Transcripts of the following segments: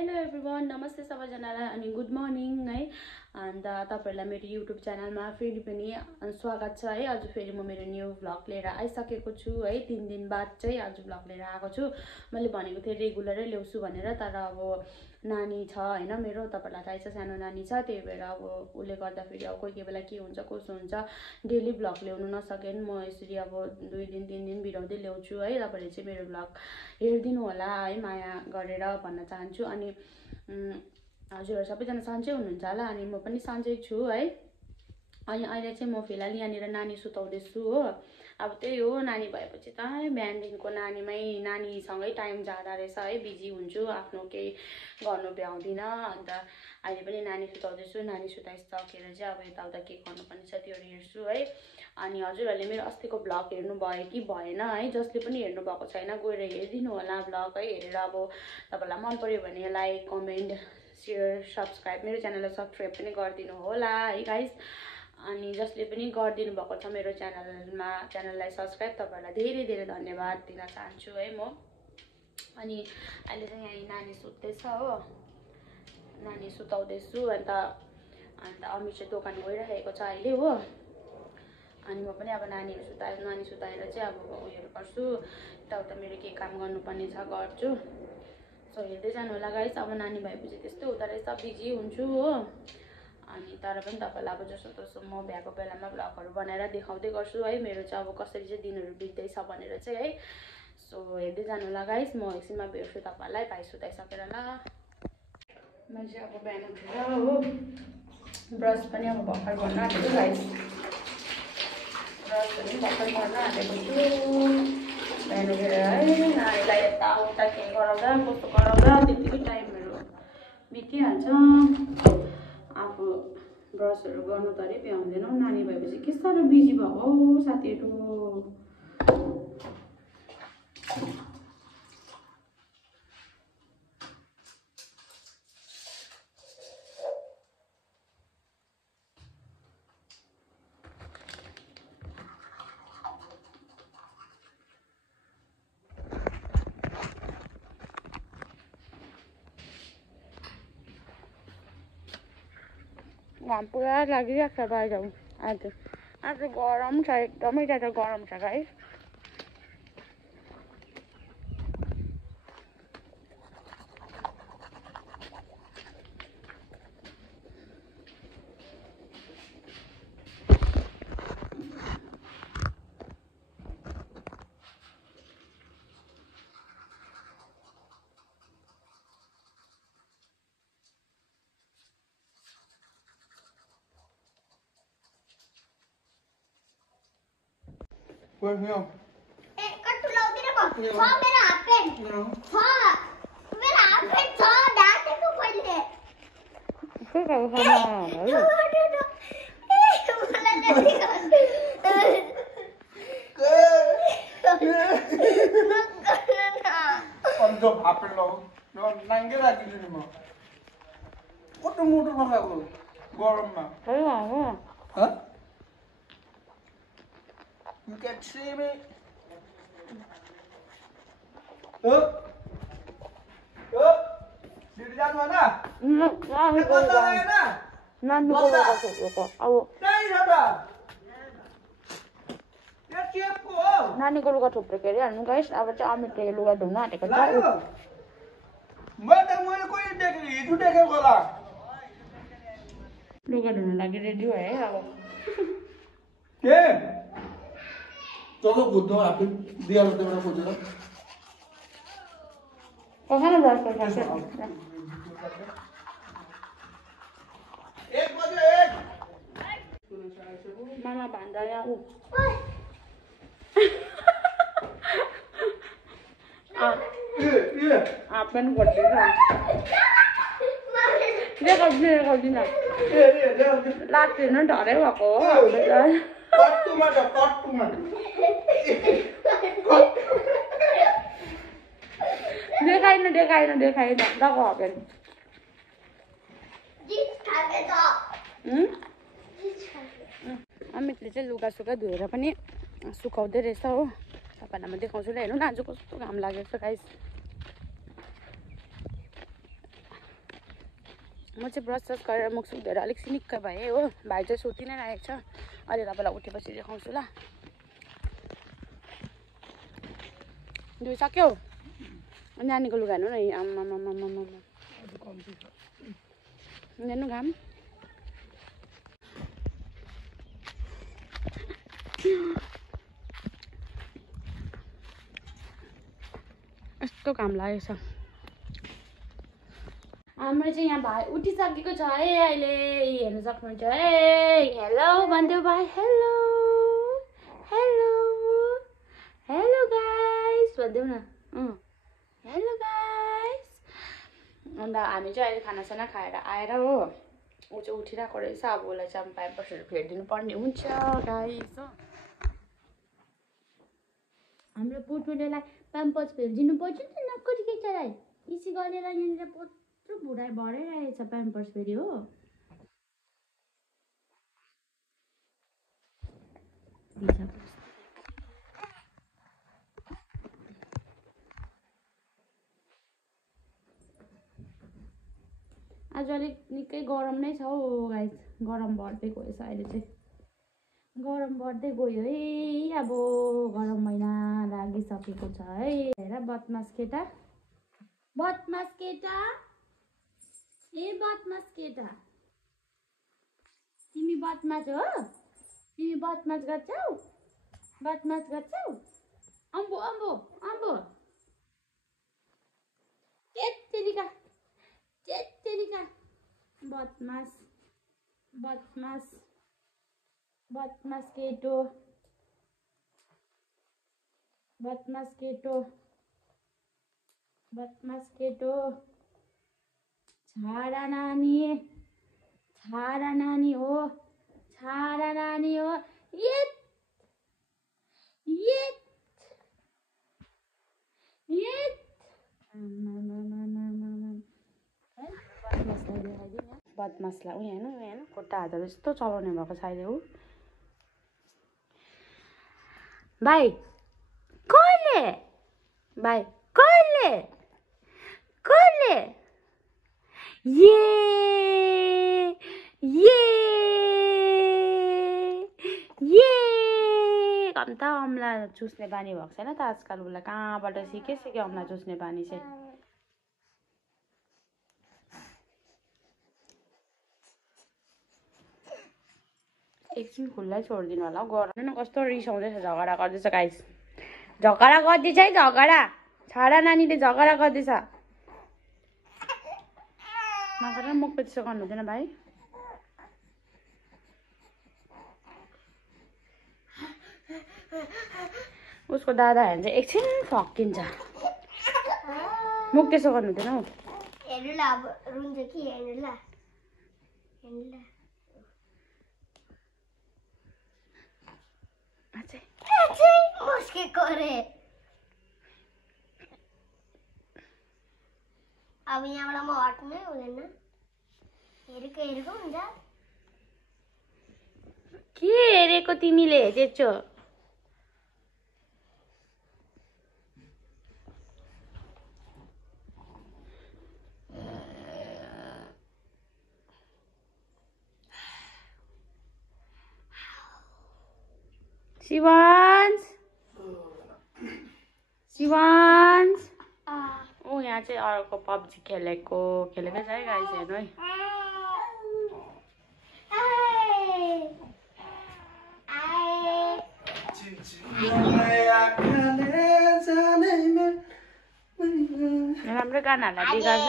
Hello everyone, नमस्ते सबैजनालाई अनि गुड मर्निङ है। अन्त तपाईहरुलाई मेरो युट्युब च्यानलमा फेरि पनि स्वागत छ है। आज फेरि म मेरो न्यू भ्लग लिएर आइसकेको छु है। 3 दिन बाद चाहिँ आज भ्लग लिएर आएको छु। मैले भनेको थिएँ रेगुलरै ल्याउँछु भनेर, तर अब नानी छ हैन मेरो, तपाईहरुलाई थाहै छ सानो नानी छ, त्यही भएर अब उले गर्दा फेरि अब कोही बेला के हुन्छ कसो हुन्छ डेली भ्लग ल्याउनु नसकेन म यसरी अब 2 दिन 3 दिन बिराउँदै ल्याउँछु है। तपाईहरुले चाहिँ मेरो भ्लग हेर्दिनु होला है, माया गरेर भन्न चाहन्छु। अनि हजुरहरु सबैजना सन्चै हुनुहुन्छ होला, अनि म पनि सन्चै छु है। अनि अहिले चाहिँ म फिलहाल यहाँनिर नानी सुताउँदैछु हो। अब त्यही हो, नानी भएपछि त बिहानदेखिको नानीसँगै टाइम जाँदा रहेछ है। बिजी हुन्छु, आफ्नो केही गर्नु भ्याउँदिनँ। अन्त अहिले पनि नानी सुताउँदैछु, नानी सुताइसकेर चाहिँ अब यताउता के गर्नुपर्ने छ त्यो हेर्छु है। अनि हजुरहरूले मेरो अस्तिको भ्लग हेर्नु भयो कि भएन है, जसले पनि हेर्नु भएको छैन गएर हेरिदिनु होला भ्लग है। हेरेर अब तपाईलाई मन पर्यो भने लाइक कमेन्ट शेयर सब्सक्राइब, मेरो च्यानललाई सब्सक्राइब पनि गरिदिनु होला है गाइस। अनि जसले पनि गरिदिनु भएको छ मेरो च्यानललाई सब्सक्राइब, तपाईहरुलाई धेरै धेरै धन्यवाद दिन चाहन्छु है म। अनि अहिले चाहिँ यहाँ नानी सुत्दैछ हो, नानी सुताउँदैछु। अन्त अमित चाहिँ दोकान गइरहेको छ अहिले हो। अनि म पनि अब नानी सुताएर चाहिँ अब उयोहरू गर्छु, यताउता मेरो के काम गर्नुपर्ने छ गर्छु। सो हेर्दै जानु होला गाइस। अब नानी भएपछि त्यस्तै हुँदो रहेछ, बिजी हुन्छु हो। अनि तर पनि तपाईलाई अब जसो तसो म भ्याएको बेलामा भ्लगहरू बनाएर देखाउँदै गर्छु है, मेरो चाहिँ अब कसरी चाहिँ दिनहरू बित्दैछ भनेर चाहिँ है। सो हेर्दै जानु होला गाइस। म एकछिनमा भेट्छु तपाईलाई भाइ सुताइसकेर ल। म चाहिँ अब बिहान उठेर हो ब्रस पनि अब भर्खर गर्न आँटेको गाइस, ब्रस पनि भर्खर गर्न आँटेको छु। बिहान उठेर है नानीलाई यताउता के गराउँदा कस्तो गराउँदा त्यतिकै टाइमहरू बितिहाल्छ। आफू ब्रसहरू गर्नु त अरे भ्याउँदैनौँ, नानी भएपछि के साह्रो बिजी भएको हो साथीहरू। घाम पुरा लागिरहेको छ बाहिर। आज गरम छ, एकदमै ज्यादा गरम छ guys. Where's Neil? Cut to load the box. Saw मेरा हाथ पे. मेरा हाथ पे saw डालते को पहले. के गर्नु पर्छ अन्त हापेन लो न नाङ्गे राखिदिनु म कस्तो मोटो लगाएको गरममा खै हो ह You can see me. Diri जानु भएन? नानी को गएको अब नानीको लुगा थुप्रो हेरिहाल्नु गाइस। अब चाहिँ अमितले लुगा धुन आँटेको छ। मैले कोही देखेँ हिजो देखेको होला। लुगा धुन लागि रेडी भयो है अब। के चलो बुद्धो आफै दियालो देउरा खोजेर कसैले ब्रस गर्छ 1 बजे 1 मामा भान्जा यहाँ उ पनि गरिदिन्छ देखाउँदिन लात्तिनु ढलै भएको हो। देखाइन लगाऊ हगेन। अमितले चाहिँ लुगा धोएर पनि सुकाउँदै रहेछ हो। तपाईँलाई म देखाउँछु ल, हेर्नु न आज कस्तो घाम लागेको छ गाइस। म चाहिँ ब्रस सस गरेर मुख सुख धोएर अलिक सिनिक्क भएँ हो। भाइ चाहिँ सुति नै रहेको छ। अहिले तपाईँलाई उठेपछि देखाउँछु ल। धोइसक्यौ नानीको लुगा हेर्नु न। आम्मामामामामा हेर्नु घाम। यस्तो घाम लागेको छ। हाम्रो चाहिँ यहाँ भाइ उठिसकेको छ है अहिले। हेर्नु सक्नुहुन्छ है। हेलो भन्देऊ भाइ। हेलो हेलो हेलो गाइस भन्देऊ न। Hello guys. अन्त हामी चाहिँ अहिले खानासाना खाएर आएर हो ऊ चाहिँ उठिरहेको रहेछ। अब उसलाई चाहिँ अब प्याम्पर्सहरू फेरिदिनु पर्ने हुन्छ गाइस हो। हाम्रो पुटुलेलाई प्याम्पर्स फेरिदिनु पर्छ नि त नक्करी केटालाई। इसी गरेर यहाँनिर पोत्रो भुराइ भराइरहेछ प्याम्पर्स फेरि हो। आज अलिक निकै गरम नै छ हौ गाइस। गरम बढ्दै गएछ अहिले चाहिँ। गरम बढ्दै गयो है। अब गरम महिना लागिसकेको छ है। हेर बदमास केटा। बदमास केटा। ए बदमास केटा। तिमी बदमास हो? तिमी बदमास गर्छौ? बदमास गर्छौ? अम्बो अम्बो अम्बो। तेत्तेरिका तेत्तेरिका। बदमास बदमास बदमास केटो। बदमास केटो। बदमास केटो। छाडा नानी। छाडा नानी हो। छाडा नानी हो। येत येत येत। बदमासलाई उयो हेर्नु हेर्नु खुट्टा हातहरू यस्तो चलाउने भएको छ अहिले ऊ। भाइ कसले? भाइ कसले? कसले? ये कम त अम्ला चुस्ने बानी भएको छैन त आजकल। उसलाई कहाँबाट सिक्यो अम्ला चुस्ने बानी चाहिँ। एकछिन खुल्लै छोडिदिनु होला हौ। गरम न कस्तो रिसाउँदैछ। झगडा गर्दैछ गाइस। झगडा गर्दैछ है झगडा। छाडा नानीले झगडा गर्दैछ। नगर मुख त्यसो गर्नु हुँदैन भाइ। उसको दादा हेर्नु चाहिँ एकछिन फक्किन्छ। मुख त्यसो गर्नु हुँदैन हौ। हेर्नु ल अब रुन्छ कि हेर्नु ल। हेर्नु ल। मुस्केको रे। अब यहाँबाट म हट्नै हुँदैन। हेरेको हेरेको हुन्छ। के हेरेको तिमीले त्यचो? शिवांश शिवांश। ऊ यहाँ चाहिँ अर्को पब्जी खेलेको छ है गाइस। हेर्नु है। राम्रो गानाहरूलाई बिगार्छ।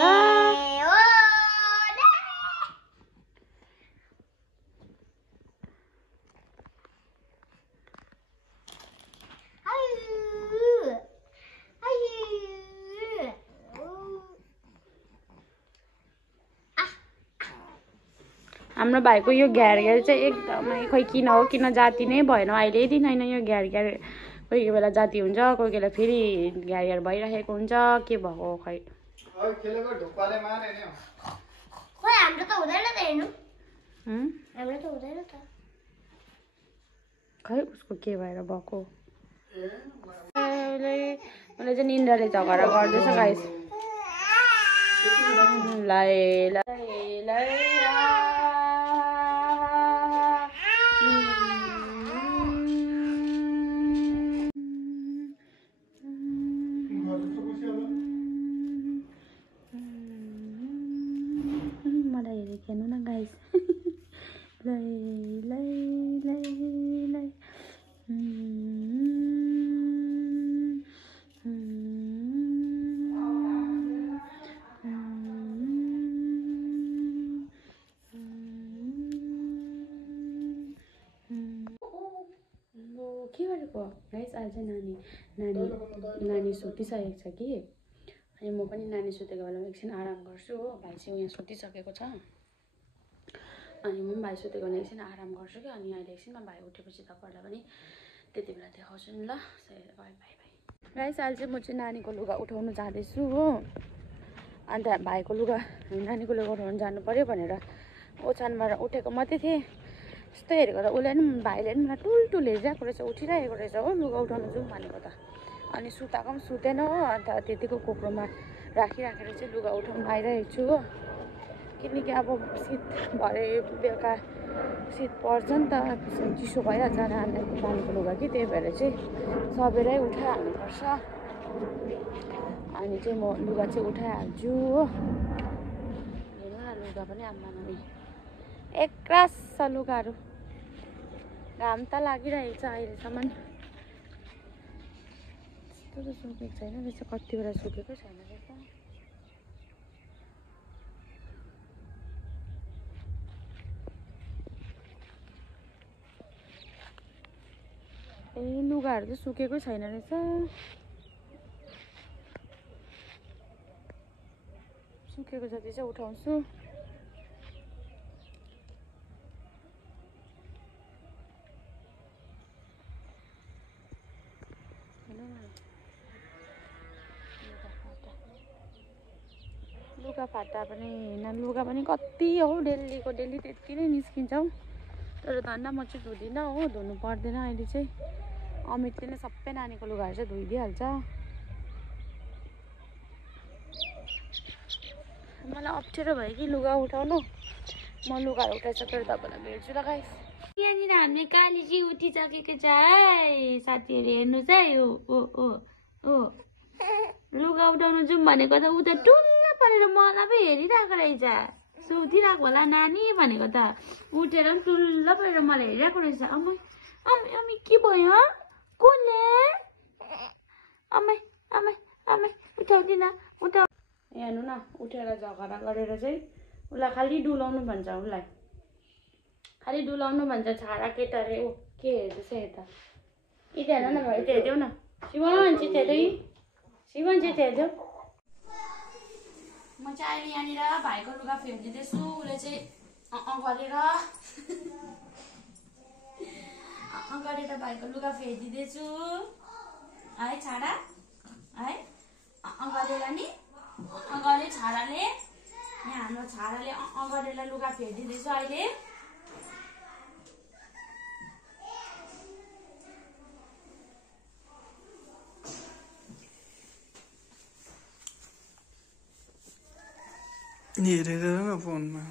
हाम्रो भाइको यो घ्यार चाहिँ एकदमै खोइ किन हो किन जाति नै भएन अहिले दिन होइन। यो घ्यार कोही बेला जाति हुन्छ कोही बेला फेरि घ्यार भइरहेको हुन्छ। के भएको खै। खै उसको के भएर भएको। उसले चाहिँ निन्द्राले झगडा गर्दैछ गाइस। लै लै लै मलाई हेरेको हेर्नु न गाइस लै लै लै लै के गरेको गाइस आज नानी सुतिसकेको छ कि अनि म पनि नानी सुतेको बेलामा एकछिन आराम गर्छु हो भाइ चाहिँ यहाँ सुतिसकेको छ अनि म पनि भाइ सुतेको बेला एकछिन आराम गर्छु कि अनि अहिले एकछिनमा भाइ उठेपछि तपाईँहरूलाई पनि त्यति बेला देखाउँछु नि ल बाई बाई बाई गाइस अहिले चाहिँ म चाहिँ नानीको लुगा उठाउनु जाँदैछु हो अन्त भाइको लुगा नानीको लुगा उठाउनु जानु पर्यो भनेर ओछ्यानबाट उठेको मात्रै थिएँ यस्तो हेरेको त उसले पनि भाइले पनि मलाई टुलटुल हेरिरहेको रहेछ उठिरहेको रहेछ हो लुगा उठाउनु जाउँ भनेको त अनि सुताएको पनि सुतेन हो अन्त त्यतिको कोक्रोमा राखिराखेर चाहिँ लुगा उठाउनु आइरहेको छु हो किनकि अब शीत भरे बेलुका शीत पर्छ नि त चिसो भइहाल्छ नानीको लुगा कि त्यही भएर चाहिँ सबैलाई उठाइहाल्नुपर्छ अनि चाहिँ म लुगा चाहिँ उठाइहाल्छु हो हेर्नु न लुगा पनि आम्मामा एक्रास छ लुगाहरू घाम त लागिरहेको छ अहिलेसम्म त्यस्तो त सुकेको छैन रहेछ कति बेला सुकेको छैन रहेछ ए लुगाहरू त सुकेकै छैन रहेछ सुकेको जति चाहिँ उठाउँछु लुगा फाटा पनि लुगा पनि कति हो डेलीको डेली त्यति नै निस्किन्छ हौ तर धन्न म चाहिँ धुँदिनँ हो धुनु पर्दैन अहिले चाहिँ अमितले नै सबै नानीको लुगाहरू चाहिँ धोइदिइहाल्छ मलाई अप्ठ्यारो भयो कि लुगा उठाउनु म लुगाहरू उठाइसकेर तपाईँलाई भेट्छु ल गाइस यहाँनिर हामी कालीजी उठिसकेको छ है साथीहरू हेर्नुहोस् है ओ लुगा उठाउनु जाउँ भनेको त उता टुल्ल परेर मलाई पो हेरिरहेको रहेछ सुतिरहेको होला नानी भनेको त उठेर पनि टुल्ल परेर मलाई हेरिरहेको रहेछ अम्मै अम्मै के भयो कसले अम्मै अम्मै अम्मै उठाउँदिन उठाउ हेर्नु न उठेर झगडा गरेर चाहिँ उसलाई खालि डुलाउनु भन्छ उसलाई खालि डुलाउनु भन्छ छाडा केटा रे ओ के हेर्दैछ यता यता हेर्नु न भाइ यता हेरिदेऊ न शिवन चाहिँ हेर्दै शिवन चाहिँ हेरिदेऊ म चाहिँ अहिले यहाँनिर भाइको लुगा फेरिदिँदैछु उसले चाहिँ गरेर भाइको लुगा फेरिदिँदैछु है छाडा है गरेर नि गरे छाडाले यहाँ हाम्रो छाडाले गरेर लुगा फेरिदिँदैछु अहिले हेरेर न फोनमा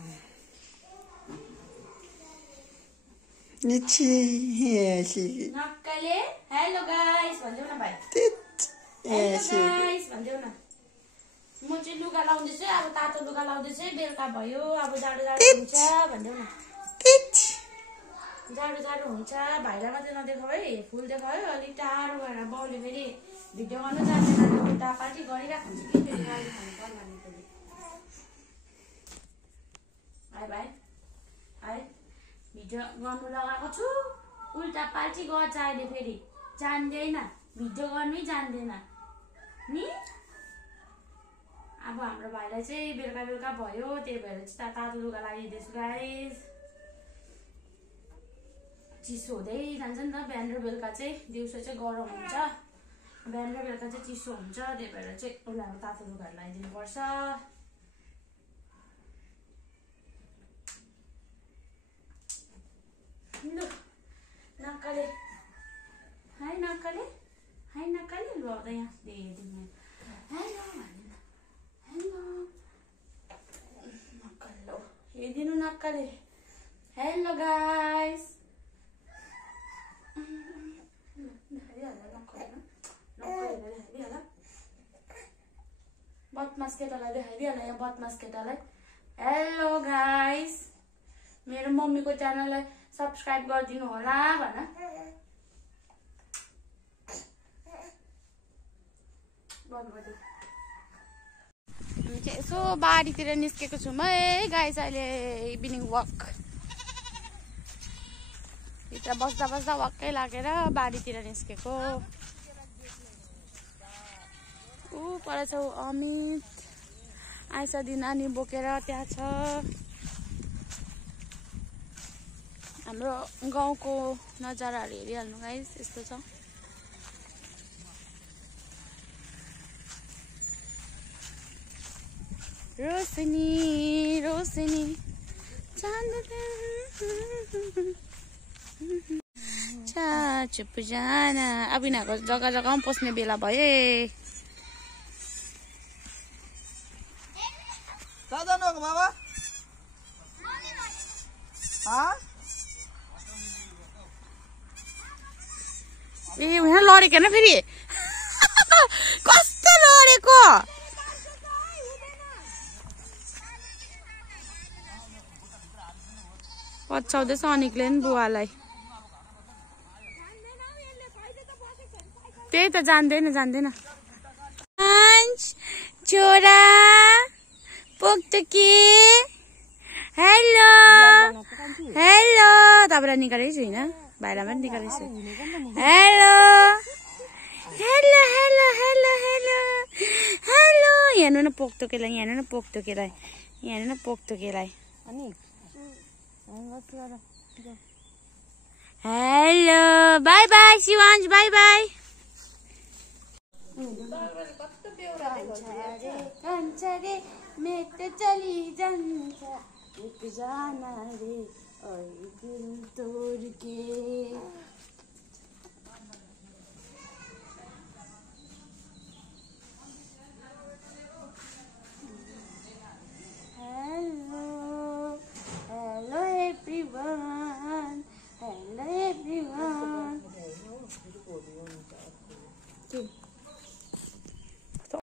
नक्कले हेलो गाइस भन्देऊ न भाइ हेलो गाइस भन्देऊ न म चाहिँ लुगा लाउँदैछु अब तातो लुगा लाउँदैछु बेलुका भयो अब जाडो हुन्छ भन्देऊ न जाडो हुन्छ भाइलाई मात्रै नदेखाऊ है फुल देखाऊ है अलिक टाढो गएर बाउले फेरि भिडियो गर्नु जान्दैन उल्टा पाल्टी गरिरहेको हुन्छ कि फेरि गाली खानु पर्ला नि फेरि भाइ है भिडियो गर्नु लगाएको छु उल्टा पाल्टी गर्छ अहिले फेरि जान्दैन भिडियो गर्नै जान्दैन नि अब हाम्रो भाइलाई चाहिँ बेलुका भयो त्यही भएर चाहिँ तातो लुगा लगाइदिँदैछु गाइस चिसो हुँदै जान्छ नि त बिहान र बेलुका चाहिँ दिउँसो चाहिँ गरम हुन्छ बिहान र बेलुका चाहिँ चिसो हुन्छ त्यही भएर चाहिँ उसलाई तातो लुगाहरू लगाइदिनु पर्छ नक्काले लु आउँदा यहाँ हेलो हेलो नक्कले हेलो गाइस बदमास केटालाई देखाइदिइहाल यहाँ बदमास केटालाई हेलो गाइस मेरो मम्मीको च्यानललाई सब्स्क्राइब गरिदिनु होला भन हामी चाहिँ यसो बारीतिर निस्केको छौँ है गाइस अहिले इभिनिङ वक भित्र बस्दा बस्दा वक्कै लागेर बारीतिर निस्केको ऊ पर छौ अमित आइसा दिन नानी बोकेर त्यहाँ छ हाम्रो गाउँको नजाराहरू हेरिहाल्नु गाइस यस्तो छ रोशनी रोशनी चांद चुप जाना अब यिनीहरूको जग्गा जग्गामा पस्ने बेला भयो बाबा ए उहाँ लडेको न फेरि कस्तो लडेको पछाउँदैछ अनिकले नि बुवालाई त्यही त जान्दैन छोरा पोक्टो हेलो हेलो तपाईँलाई निकालेको छु होइन भाइलाई पनि निकालेको छु hello hello hello hello hello hello हेर्नु न पोक्टोकेलाई हेर्नु न पोक्टोकेलाई हेर्नु न पोक्टोकेलाई hello bye bye Shivansh bye bye रे मेट चली जान्छ एकजना रे दिल तोड़ के